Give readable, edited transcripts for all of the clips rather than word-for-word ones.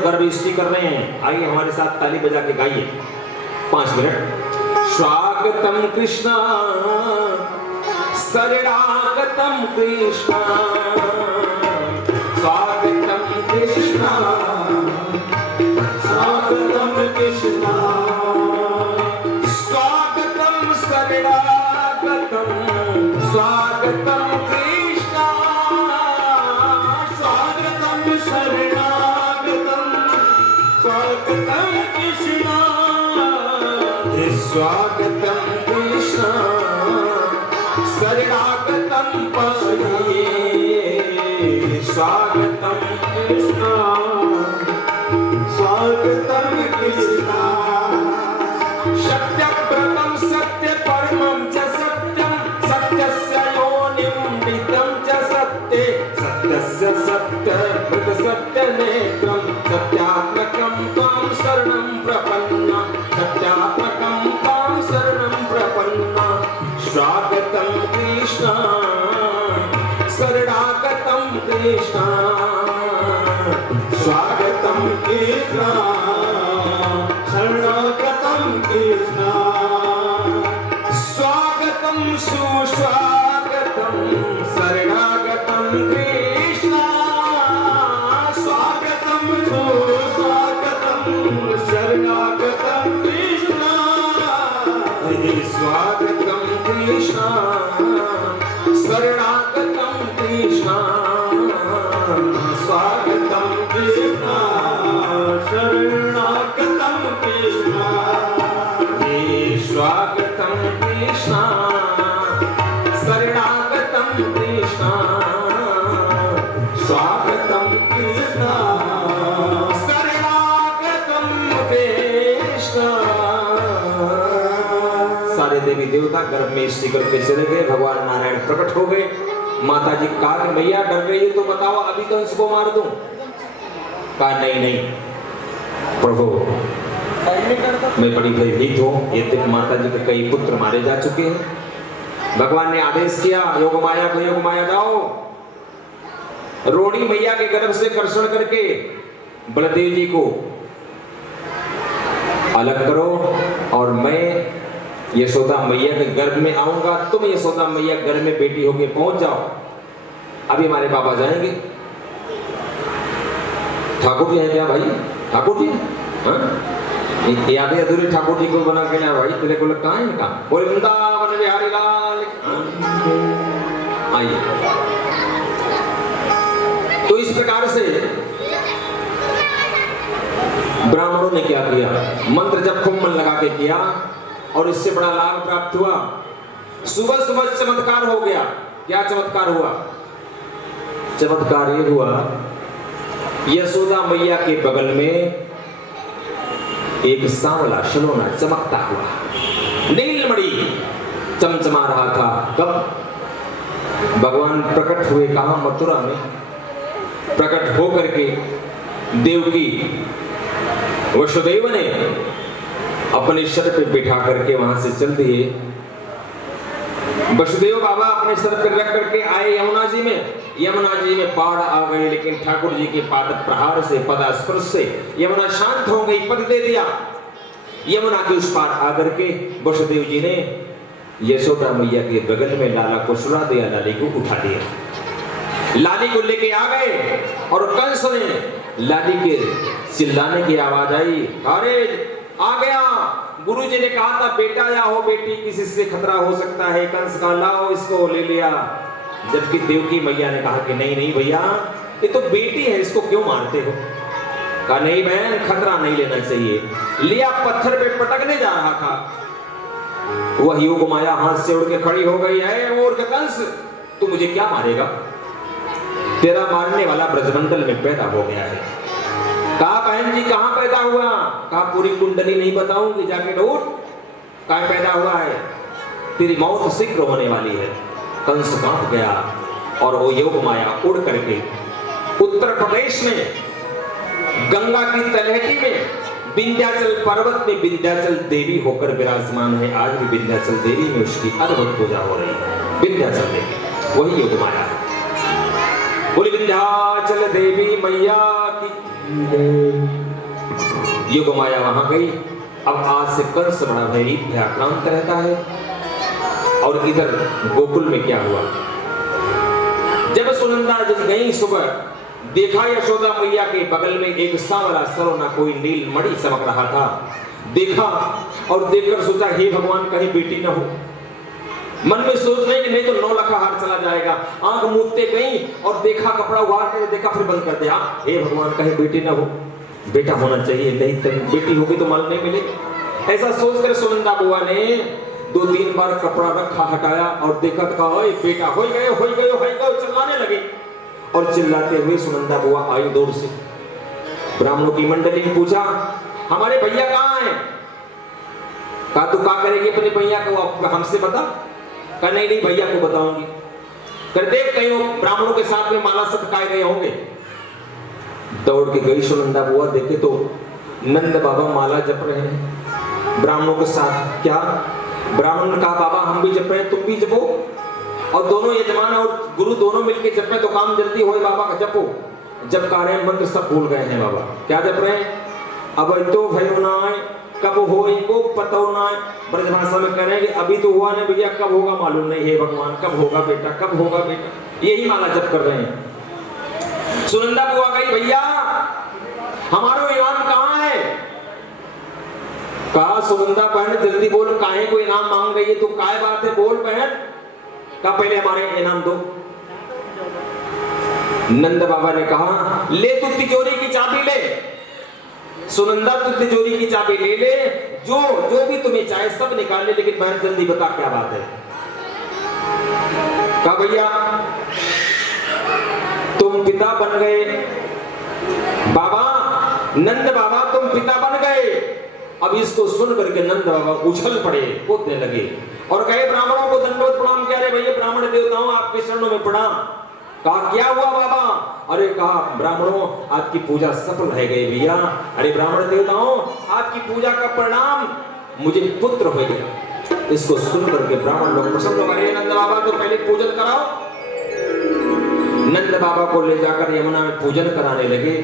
लोग गर्भस्थी कर रहे हैं, आइए हमारे साथ ताली बजा के गाइए 5 मिनट। स्वागतम कृष्णा शरणागतम कृष्णा, स्वागतम कृष्णा स्वागतम कृष्णा, स्वागतम शरणागतम, स्वागतम कृष्णा, स्वागतम शरणागतम, स्वागतम कृष्णा, स्वागतम कृष्णा शरणागतम पशये, स्वागतम कृष्णा, स्वागतम कृष्णा, सत्यव्रतम सत्य परमं च सत्यं, सत्यस्य योनिमितं च सत्ये, सत्यस्य सत्यव्रत सत्यनेत्रं, सत्यात्मकं त्वां शरणं प्रपन्ना, सत्यात्मकं त्वां शरणं प्रपन्ना, स्वागतं कृष्णा शरणागतं कृष्णा, स्वागतं कृष्णा शरणागतं कृष्णा, स्वागतं सुस्वागतं शरणागतं कृष्णा, स्वागतं सुस्वागतं शरणागतं कृष्णा, स्वागतं कृष्णा शरणागतं कृष्णा, स्वागतं कृष्णा शरणागतं कृष्णा, स्वागतं कृष्णा शरणागतं कृष्णा, स्वागतं कृष्णा शरणागतं कृष्णा। सारे देवी देवता गर्भ में शिकर के चले गए, भगवान नारायण प्रकट हो गए। माता जी कहा कि मैया डर रही है तो बताओ, अभी तो इसको मार दूं? कहा नहीं नहीं प्रभु, मैं बड़ी भयभीत हूँ। ये दिन माता जी के कई पुत्र मारे जा चुके हैं। भगवान ने आदेश किया योग माया को, योग माया जाओ रोड़ी मैया के गर्भ से कर्षण करके बलदेव जी को अलग करो, और मैं यशोदा मैया के गर्भ में आऊंगा, तुम यशोदा मैया गर्भ में बेटी होके पहुंच जाओ। अभी हमारे बाबा जाएंगे। ठाकुर जी हैं क्या भाई? ठाकुर जी याद है अधूरे ठाकुर जी को बना के ना भाई, तेरे को लगता है इनका बोले वृंदावन बिहारी लाल। आइए, तो इस प्रकार से ब्राह्मणों ने क्या किया, मंत्र जब खूब मन लगा के किया और इससे बड़ा लाभ प्राप्त हुआ। सुबह सुबह चमत्कार हो गया। क्या चमत्कार हुआ? चमत्कार ये हुआ, यशोदा मैया के बगल में एक सांवला सलोना चमकता हुआ नीलमणि चमचमा रहा था। कब भगवान प्रकट हुए? कहां? मथुरा में प्रकट होकर के देवकी वसुदेव ने अपने सर पे बिठा करके वहां से चल दिए। वसुदेव बाबा अपने सर पे रख करके आए यमुना जी में। यमुना जी में बाढ़ आ गई, लेकिन ठाकुर जी के पाद प्रहार से, पदास्पर्श से यमुना शांत हो गई, पद दे दिया। यमुना के उस पार आकर के वसुदेव जी ने यशोदा मैया के बगल में लाला को सुला दिया, लाली को उठा दिया। लाली को लेके आ गए और कंस ने लाली के चिल्लाने की आवाज आई, अरे आ गया। गुरु जी ने कहा था बेटा या हो बेटी, किसी से खतरा हो सकता है। कंस का लाओ इसको, ले लिया। जबकि देवकी मैया ने कहा कि नहीं नहीं भैया, ये तो बेटी है, इसको क्यों मारते हो? कहा नहीं बहन, खतरा नहीं लेना चाहिए। लिया, पत्थर पे पटकने जा रहा था, वह योग माया हाथ से उड़ के खड़ी हो गई है। मूर्ख कंस, तू मुझे क्या मारेगा? तेरा मारने वाला ब्रजमंडल में पैदा हो गया है। कहा बहन जी कहां पैदा हुआ? कहा पूरी कुंडली नहीं बताऊंगी, जाके ढूंढ कहां पैदा हुआ है, तेरी मौत शीघ्र होने वाली है। कंस कांप गया और वो योग माया उड़ करके उत्तर प्रदेश में गंगा की तलहटी में विंध्याचल पर्वत में विंध्याचल देवी होकर विराजमान है। आज भी विंध्याचल देवी में उसकी अद्भुत पूजा हो रही है। विंध्याचल देवी वही योग माया है। बोली विंध्याचल देवी मैया की, युग माया वहां गई। अब आज से कंस बड़ा भयभीत भयाक्रांत रहता है। और इधर गोकुल में क्या हुआ, जब सुनंदा जब गई सुबह, देखा यशोदा मैया के बगल में एक सांवला सरोना कोई नील मणि चमक रहा था। देखा और देखकर सोचा हे भगवान कहीं बेटी न हो। मन में सोच रहे कि नहीं तो 9 लाख हार चला जाएगा। आंख मूंदते गई और देखा कपड़ा उतार के देखा, फिर बंद कर दिया। हे भगवान कहीं बेटी न हो, बेटा होना चाहिए, नहीं तो बेटी होगी तो माल नहीं मिले। ऐसा सोचकर सुनंदा बुआ ने 2-3 बार कपड़ा रखा, हटाया और देखा तो कहा बेटा हो गए, चिल्लाने लगे। और चिल्लाते हुए सुनंदा बुआ आई दूर से। ब्राह्मणों की मंडली ने पूछा हमारे भैया कहाँ हैं? कहा तू क्या करेगी अपने भैया को, हमसे बता। कहा नहीं भैया को बताऊंगी। कर देख कहीं ब्राह्मणों के साथ में माला सटकाए गए होंगे। दौड़ के गई सुनंदा बुआ, देखे तो नंद बाबा माला जप रहे हैं ब्राह्मणों के साथ। क्या? ब्राह्मण ने कहा बाबा हम भी जप रहे हैं, तुम भी जपो। और दोनों यजमान और गुरु दोनों मिलके जपे तो काम जल्दी होए बाबा का जपो। जब का रहे मंत्र सब भूल गए हैं बाबा। क्या जप रहे हैं? अब तो भयो ना कब हो इनको पता ना। ब्रज भाषा में कह रहे हैं कि अभी तो हुआ ना भैया, कब होगा मालूम नहीं है भगवान, कब होगा बेटा, कब होगा बेटा। यही माला जप कर रहे हैं। सुनंदा बुआ गई भैया हमारो इनाम कहाँ है? कहा सुनंदा बहन जल्दी बोल, काहे को इनाम मांग रही है तू, काय बात है बोल बहन। का पहले हमारे इनाम दो। नंद बाबा ने कहा ले तू तिजोरी की चाबी ले। सुनंदा तू तिजोरी की चाबी ले ले, जो भी तुम्हें चाहे सब निकाल ले, लेकिन बहन जल्दी बता क्या बात है। कहा भैया तुम पिता बन गए। बाबा नंद बाबा तुम पिता बन गए। अब इसको सुन करके नंद बाबा उछल पड़े, कूदने लगे और कहे ब्राह्मणों को दंडवत प्रणाम। क्या रे भैया ब्राह्मण देवताओं आपके चरणों में प्रणाम। कहा क्या हुआ बाबा? अरे कहा ब्राह्मणों आपकी पूजा सफल है गई भैया। अरे ब्राह्मण देवताओं आपकी पूजा का परिणाम मुझे पुत्र हो गया। इसको सुन करके ब्राह्मण लोग प्रसन्न हो गए। नंद बाबा को पहले पूजन कराओ। नंद बाबा को ले जाकर यमुना में पूजन कराने लगे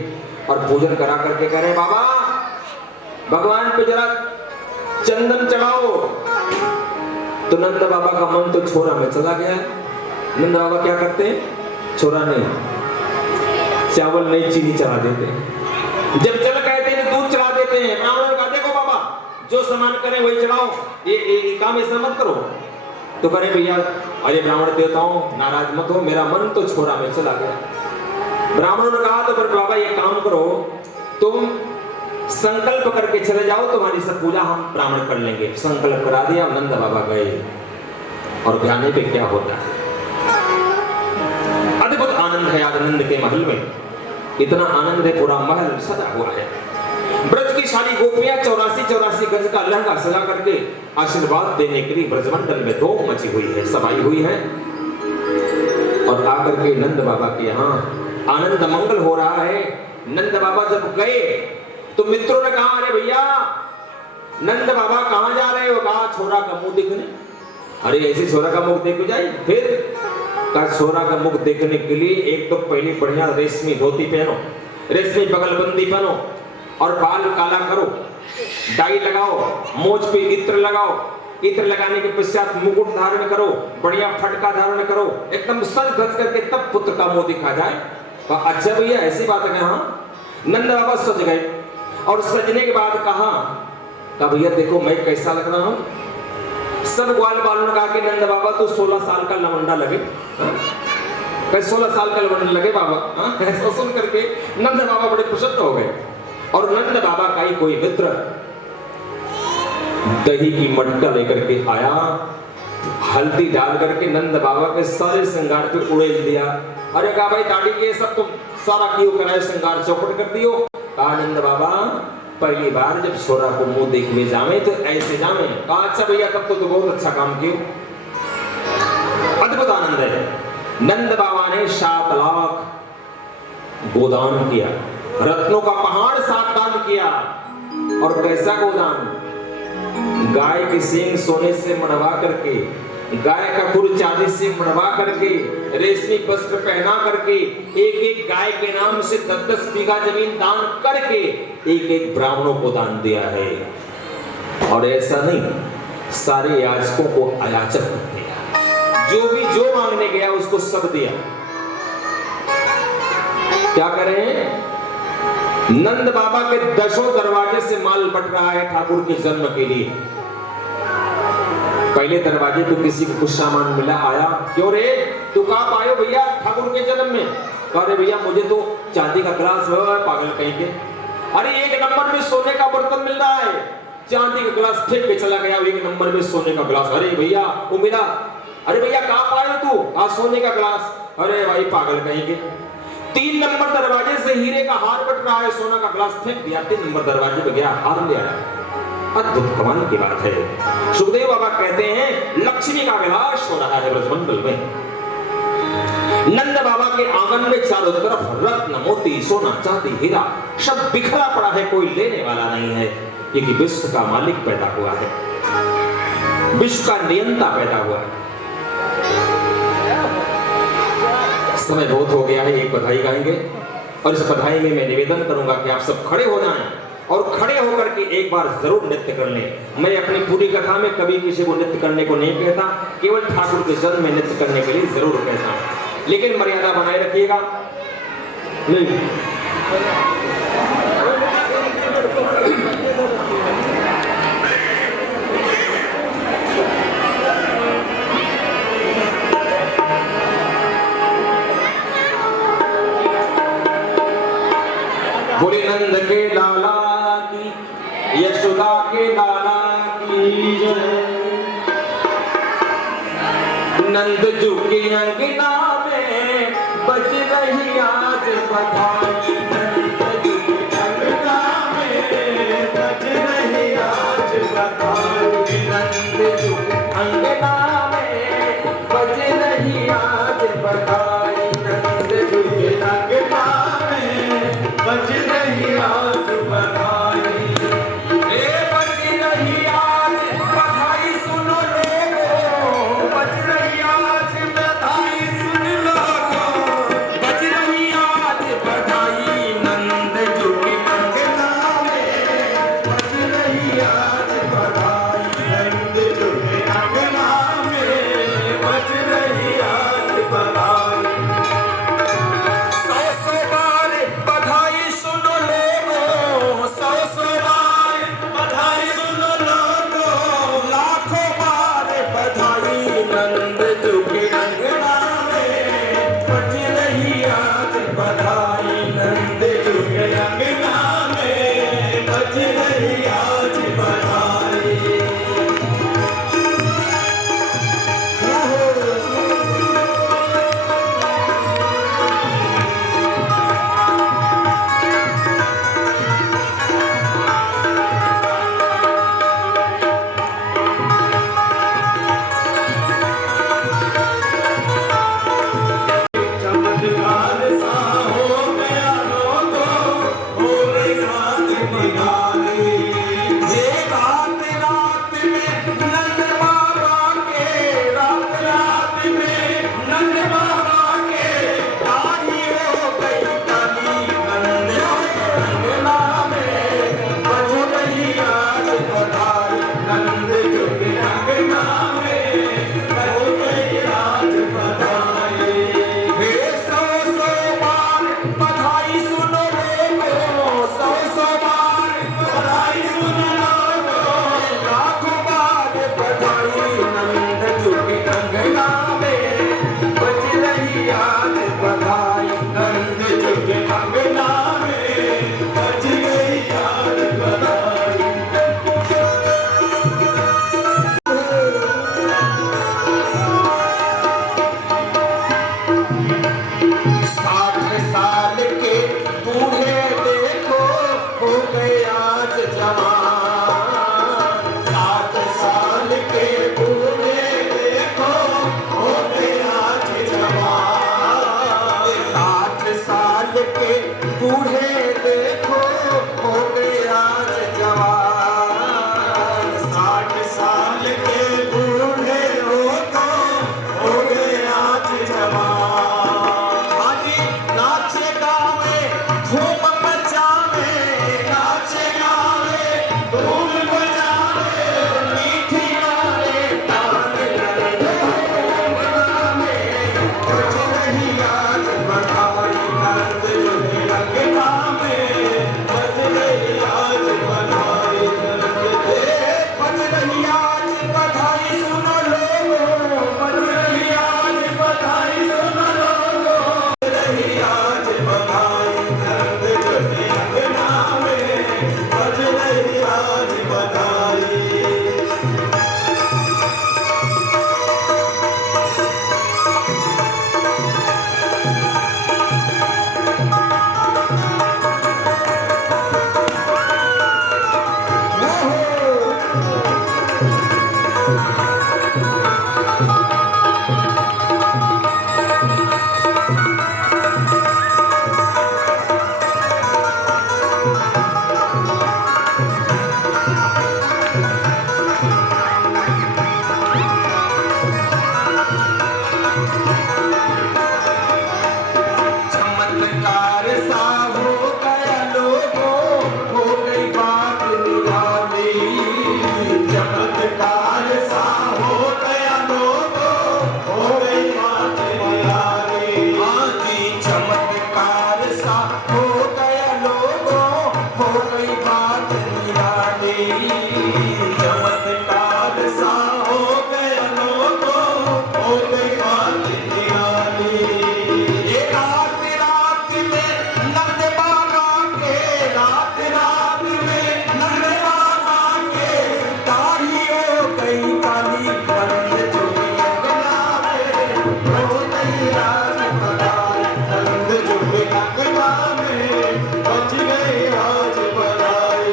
और पूजन करा करके कह रहे बाबा भगवान पे जरा चंदन चढ़ाओ। तो नंद बाबा का मन तो छोरा में चला गया। नंद बाबा क्या करते हैं? छोरा नहीं, चावल नहीं चीनी चढ़ा देते। जब चल कहते हैं दूध चढ़ा देते हैं। ब्राह्मण का देखो बाबा जो सामान करें वही चढ़ाओ, ये काम ऐसा मत करो। तो करें भैया अरे ब्राह्मण देवताओं नाराज मत हो, मेरा मन तो छोरा में चला गया। ब्राह्मणों ने कहा तो फिर बाबा ये काम करो, तुम संकल्प करके चले जाओ, तुम्हारी सब पूजा हम ब्राह्मण कर लेंगे। संकल्प करा दिया। नंद बाबा गए और ध्यान पे क्या होता है, अद्भुत आनंद है। आनंद के महल में इतना आनंद है, पूरा महल सजा हुआ है। ब्रज की सारी गोपियां 84 गज का लहंगा सजा करके आशीर्वाद देने के लिए ब्रजमंडल में धूम मची हुई है, सभाई हुई है। और आकर के नंद बाबा के यहाँ आनंद मंगल हो रहा है। नंद बाबा जब गए तो मित्रों ने कहा अरे भैया नंद बाबा कहाँ जा रहे हो? कहा छोरा का मुंह देखने। अरे ऐसे छोरा का मुख देख जाए? फिर का छोरा का मुख देखने के लिए एक तो पहले बढ़िया रेशमी धोती पहनो, रेशमी बगलबंदी पहनो और बाल काला करो, डाई लगाओ, मोछ पे इत्र लगाओ, इत्र लगाने के पश्चात मुकुट धारण करो, बढ़िया फटका धारण करो, एकदम सज धज करके तब पुत्र का मुंह दिखा जाए। अच्छा भैया ऐसी बात है। हाँ। नंद बाबा सज गए और सजने के बाद कहा भैया देखो मैं कैसा लग रहा हूं। सब ग्वाल बालों ने कहा कि नंद बाबा तो 16 साल का लवंडा लगे। 16 साल का लवंडा लगे बाबा। ऐसा सुन करके नंद बाबा बड़े प्रसन्न हो गए। और नंद बाबा का ही कोई मित्र दही की मटका लेकर के आया, हल्दी डाल करके नंद बाबा के सारे श्रृंगार पे उड़ेल दिया। अरे कहा भाई दाढ़ी के सब तुम सारा क्यों कराए, श्रृंगार चौपट कर दियो। कहा नंद बाबा पहली बार जब छोरा को मुंह देखने जावे तो ऐसे जावे। कहा अच्छा भैया तब तो बहुत अच्छा काम किया। अद्भुत आनंद है। नंद बाबा ने 7 लाख गोदान किया, रत्नों का पहाड़ 7 दान किया। और कैसा गोदान? गाय के सींग सोने से मढ़वा करके गाय का खुर चांदी से मढ़वा करके, रेशमी वस्त्र पहना करके, एक एक गाय के नाम से 10-10 बीघा जमीन दान करके एक एक ब्राह्मणों को दान दिया है। और ऐसा नहीं, सारे याचकों को अयाचक दिया, जो भी जो मांगने गया उसको सब दिया। क्या करें? नंद बाबा के 10 दरवाजे से माल बट रहा है ठाकुर के जन्म के लिए। पहले दरवाजे तो किसी को कुछ सामान मिला, आया, क्यों रे तू कहाँ आयो भैया ठाकुर के जन्म में? अरे भैया मुझे तो चांदी का गिलास है, पागल कहीं के। अरे 1 नंबर में सोने का बर्तन मिल रहा है, चांदी का गिलास फेंक के चला गया, 1 नंबर में सोने का गिलास। अरे भैया वो मिला। अरे भैया कहाँ आयो तू? सोने का गिलास। अरे भाई पागल कहीं के। 3 नंबर दरवाजे से हीरे का हार बट रहा है, सोना का गिलास फेंक दिया, 3 नंबर दरवाजे पे गया, हार ले आया। अद्भुत कमाल की बात है। सुखदेव बाबा कहते हैं लक्ष्मी का विलास हो रहा है ब्रजमंडल में। नंद बाबा के आंगन में चारों तरफ रत्न मोती सोना चांदी हीरा सब बिखरा पड़ा है, कोई लेने वाला नहीं है, क्योंकि विश्व का मालिक पैदा हुआ है, विश्व का नियंता पैदा हुआ है। समय बहुत हो गया है, एक बधाई गाएंगे और इस बधाई में मैं निवेदन करूंगा कि आप सब खड़े हो जाएं और खड़े होकर के एक बार जरूर नृत्य कर लें। मैं अपनी पूरी कथा में कभी किसी को नृत्य करने को नहीं कहता, केवल ठाकुर के जन्म में नृत्य करने के लिए जरूर कहता हूं, लेकिन मर्यादा बनाए रखिएगा। नहीं बोले नंद के लाला की, यशोदा के लाला की जय। नंद जी के अंगना में बज रही आज बधाई, नंद जी के अंगना में बज रही आज बधाई, नंद जी के अंगना में बज रही आज बधाई, नंद जी के अंगना में बज रही आज बधाई। बज रही आज बधाई सुनो लोगो, बज रही आज बधाई सुन लोगो, बज रही आज बधाई, नंद जी के अंगना में बज रही आज बधाई, नंद जी के अंगना में बज रही आज बधाई। 100 बार बधाई सुनो लोगो, 100 बार बधाई सुनो लोगो, लाखों बार बधाई, नंद जी के अंगना में बज रही आज बधाई, नंद जी के अंगना में बज रही आज बधाई। चमत्कार सा हो गया लोगो, हो गई रात निराली। ये रात रात में नंद बाबा के, रात रात में नंद बाबा के तारी हो गई ताली, नंद के अंगना में बज रही आज बधाई, नंद के अंगना में बज रही आज बधाई। 100 बार बधाई सुनो लोगो, 100 बार बधाई सुनो लोगो, लाखों बार बधाई, नंद जी के अंगना में बज रही आज बधाई, नंद जी के अंगना में बज रही आज बधाई। साठ साल के बूढ़े देखो हो गए आज जवान, 60 साल के बूढ़े देखो हो गए आज जवान, 60 साल के बूढ़े देखो हो गए आज जवान, 60 साल के बूढ़े हो गए हो गई बात निराली, चमत्कार सा हो गया लोगों, हो गई बात निराली। ये रात रात में नंद बाबा के, रात रात में नंद बाबा के दाढ़ी हो गई काली, नंद चुकी अंगना में हो गई रात बधाई, नंद चुकी अंगना में बच गई आज बधाई।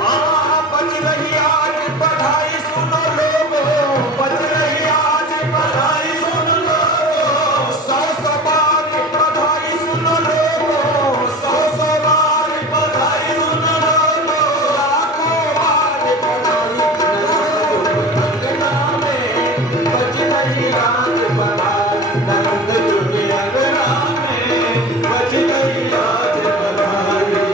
हाँ बच गई आज बधाई सुनो लोगों, बच गई आज बधाई सुन लोगों, 100 बार बधाई सुन लोगों, 100 बार बधाई सुन लोगों, लाखों बार बधाई, अंगना में बच गई आज बधाई, नंद चुकी अंगना में बच गई आज बधाई।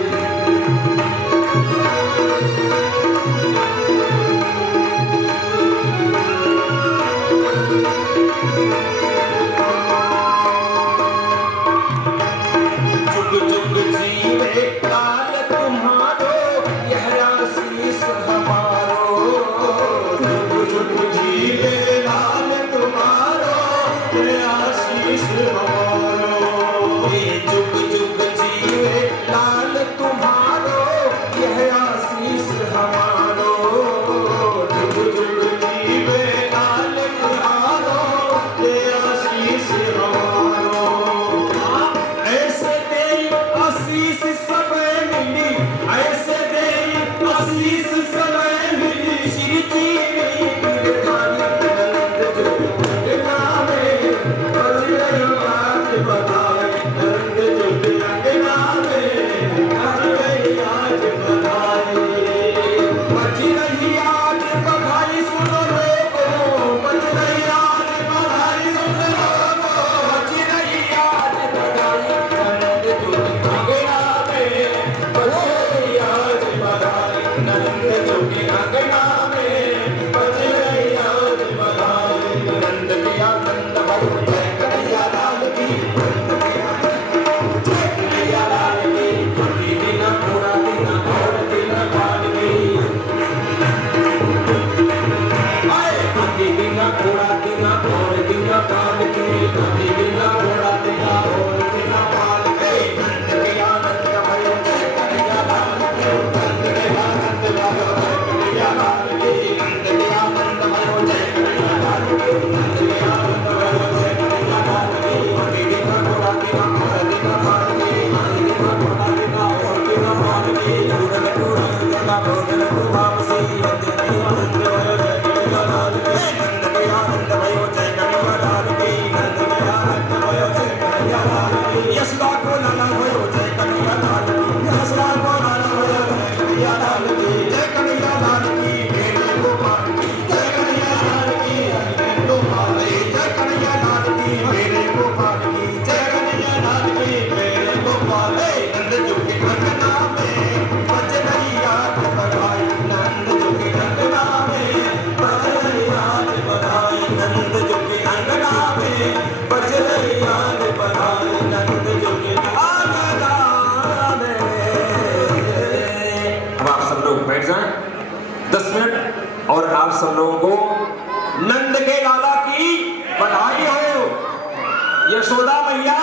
जुग जुग जीवे काल तुम्हारो, यह आशीष हमारो, जुग जुग जीवे काल तुम्हारो, यह आशीष हमारो। ये जुग जुग जीवे लाल तुम्हारो, यह आशीष हमारो, जुग जुग जीवे लाल तुम्हारो, यह आशीष हमारो। ऐसे तेरी आशीष समय मिली, ऐसे तेरी आशीष समय मिली, सिरजी गई गिरधारी, नंद चुकी अंगना में बज गई आज बधाई, नंद चुकी अंगना में बज गई आज बधाई। बज रही आज बधाई सुनो लोगों, बज रही आज बधाई सुनो लोगों, बज रही आज बधाई, नंद चुकी अंगना में बज गई आज बधाई, नंद चुकी अंगना में बज गई आज बधाई। नंद किया नंद भयो जय कन्हैया लाल की, जय कन्हैया लाल की, खुदी बिना पूरा बिना और बिना लाल की, आए खुदी बिना पूरा बिना और बिना लाल की, खुदी बिना पूरा बिना और बिना लाल की। नंद किया नंद भयो जय कन्हैया लाल की, नंद किया नंद भयो जय कन्हैया लाल की, नंद किया नंद भयो जय कन्हैया लाल की, नंद किया नंद भयो जय कन्हैया लाल की, खुदी बिना पूरा बिना और बिना लाल की, खुदी बिना पूरा बिना और बिना लाल की। पूरन पूरा गला भोगन तुभाव सी अंजनी नंद भयो जय कन्हैया लाल की, नंद किया नंद भयो जय कन्हैया लाल की, नंद किया नंद भयो जय कन्हैया लाल की। यशोदा को लाला भयो जय कन्हैया लाल की, यशोदा को लाला भयो जय कन्हैया लाल की, जय कन्हैया लाल की मेरे गोपाल की, जय कन्हैया लाल की मेरे गोपाल, जय कन्हैया लाल की मेरे गोपाल की, जय कन्हैया लाल की मेरे गोपाल। नंद चुकी अंगना में बज गई आज बधाई, नंद चुकी अंगना में बज गई आज बधाई, नंद चुकी अंगना में बज गई आज बधाई, नंद चुकी अंगना में। अब आप सब लोग बैठ जाएं 10 मिनट, और आप सब लोगों को नंद के लाला की बधाई हो। यशोदा मैया,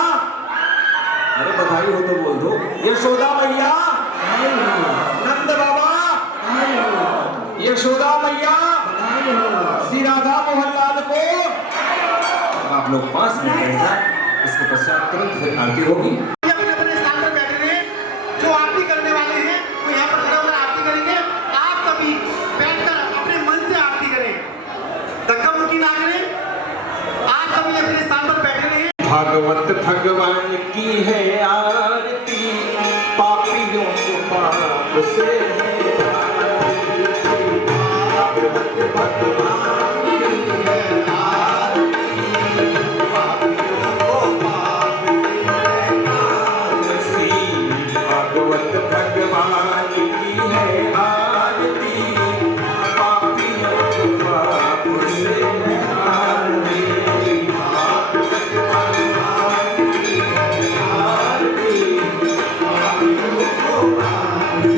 अरे बधाई हो तो बोल दो, यशोदा मैया, नंद बाबा, यशोदा मैया, श्री राधा मोहन लाल को। अब आप लोग 5 मिनट बैठ जाएं, इसके पश्चात तुरंत फिर आरती होगी। अपने अपने स्थान पर बैठे रहे, जो आरती करने वाले हैं वो यहाँ पर खड़े होकर आरती करेंगे। आप सभी बैठकर अपने मन से आरती करें, धक्का मुक्की ना करें, आप सभी अपने स्थान पर बैठे रहे। भागवत भगवान की है आरती, पापियों को पाप से भागवत भगवान की है आरती, पापियों को पाप से भागवत भगवान की है आरती, पापियों को पाप से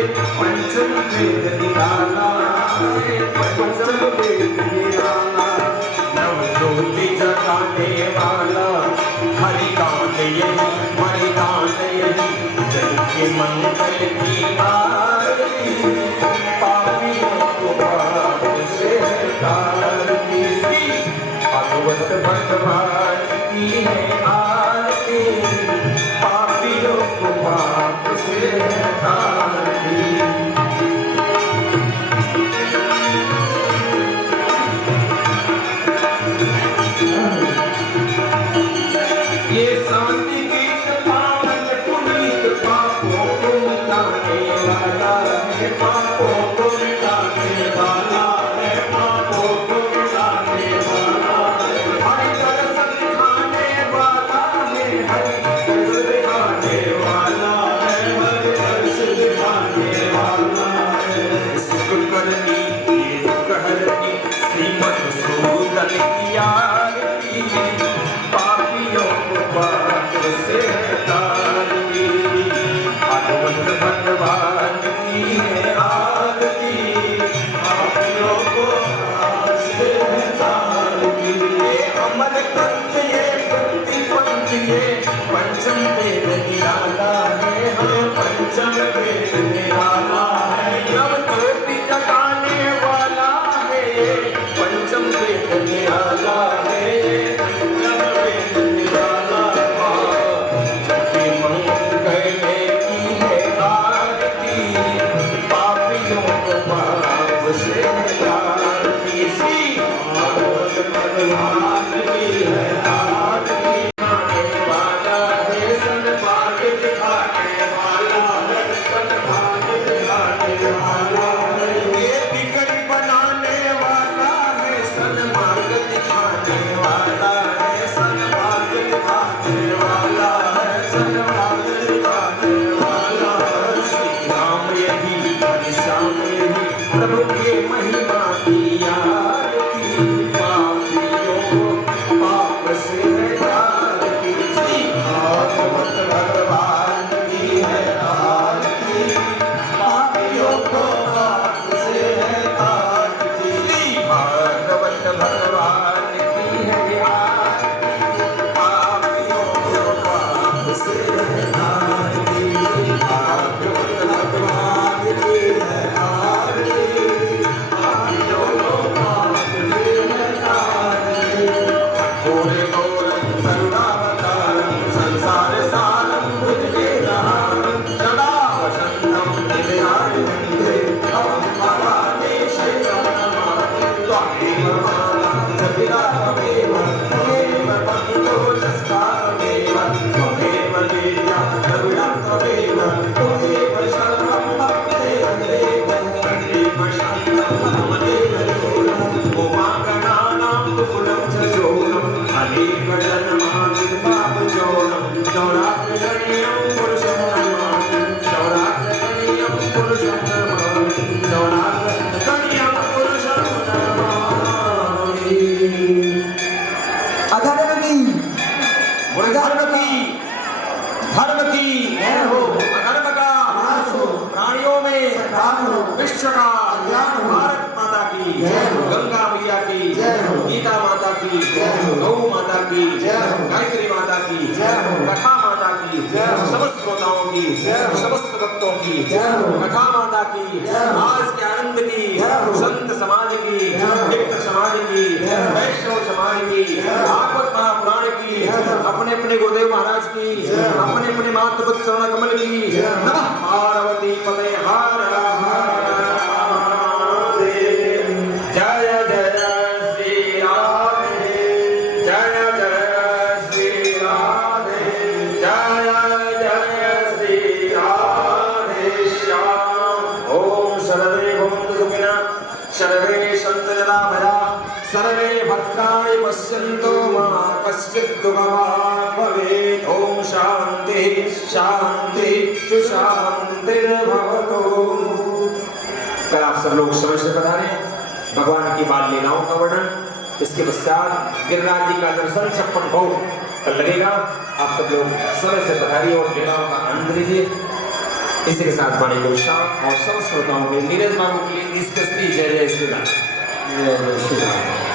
पंचम वेद निराला है, पंचम वेद निराला। नव ज्योति जगाने वाला हरि दान यही, हरि दान यही, जग के मंगल की आरती, पापियों को पाप से तारती। भगवत भगवान की है आरती, पापियों को पाप से तारती। ये शांति गीत पावन पुनीत, पापों को मिटाने वाला है, पापों को मिटाने वाला है, पापों को मिटाने वाला है। हरि तरस दिखाने वाला है, हरि तरस दिखाने वाला है, हरि तरस दिखाने वाला है। सुख करनी ये दुख हरनी, श्रीमद सूदन की आरती, पापियों को पाप से तारती। भगवत भगवान की है आरती, पापियों को पाप से तारती। ये अमर ग्रंथ ये भक्ति पंथ ये पंचम वेद निराला है, हाँ पंचम वेद निराला है। नव ज्योति जगाने वाला है ये पंचम वेद निराला है, ये पंचम वेद निराला। जबकि मंगल की है आरती, पापियों को पाप से तारती। भागवत भगवान की है आरती, दिखाने वाला है सन्मार्ग दिखाने वाला है, सन्मार्ग दिखाने वाला है। ये बिगड़ बनाने वाला है, सन्मार्ग दिखाने वाला है, सन्मार्ग दिखाने वाला है, सन्मार्ग दिखाने वाला है। श्री राम यही हरि श्याम यही, प्रभु के महिमा की आरती, पापियों को पाप से तारती। श्री भागवत भगवान की है आरती, पापियों को पाप से तारती। श्री भागवत भगवान की है आरती, पापियों को पाप से तारती। भागवत भगवान की है आरती, पापियों को पाप से तारती। घोरे घोरं करुणावतारं, संसार सारं भुजगेन्द्रहारं, सदा वसन्तं हृदयाय वन्दे, तं भवानीशं नमामि। त्वमेव माता च पिता त्वमेव, त्वमेव बन्धो जस्तामेव, त्वमेव देव्या करुणा त्वमेव, त्वमेव शरणं भक्तेरदेव, त्वमेव शान्तं ममदेव लोलम्। उमागणानां कुकुलं च जोरम्, अनेक जन्मादिर्भावजोरम्। नवरात्रगणीयं पुरुषं नमामि, नवरात्रगणीयं पुरुषं नमामि, नवरात्रगणीयं पुरुषं नमामि। अधर्म की धर्म की जय हो, अधर्म का नाश हो, प्राणियों में सत्कार हो, विश्व का कल्याण हो। भारत माता की जय हो, गंगा मैया की जय हो, गीता माता की जय हो, गौ माता की जय हो, गायत्री माता की जय हो, कथा माता की जय हो, समस्त श्रोताओं की जय हो, समस्त भक्तों की जय हो, कथा माता की जय हो, आज के आनंद की जय हो, संत समाज की जय हो, मित्र समाज की जय हो, वैष्णव समाज की जय हो, भागवत महापुराण की जय हो, अपने अपने गुरुदेव महाराज की जय हो, अपने अपने मातृ चरण कमल की जय हो, नमः पार्वती पते हर हर महादेव। जय जय श्री राधे, जय जय श्री राधे, जय जय श्री राधे श्याम। ओम सर्वे भवन्तु सुखिनः, सर्वे सन्तु निरामया, सर्वे भद्राणि पश्यन्तु मा कश्चित् दुःखभाग् भवेत्। ओम शांति शांति शांतिर्भवतु। कल आप सब लोग समय से पधारे, भगवान की बाल लीलाओं का वर्णन, इसके पश्चात गिरिराज जी का दर्शन 56 भोग कल लगेगा। आप सब लोग समय से पधारिए और लीलाओं का आनंद लीजिए। इसी के साथ वाणी को शाम और सब श्रोताओं के नीरज बाबू के लिए स्पेशली जय जय श्री राम। जय जय श्री राम।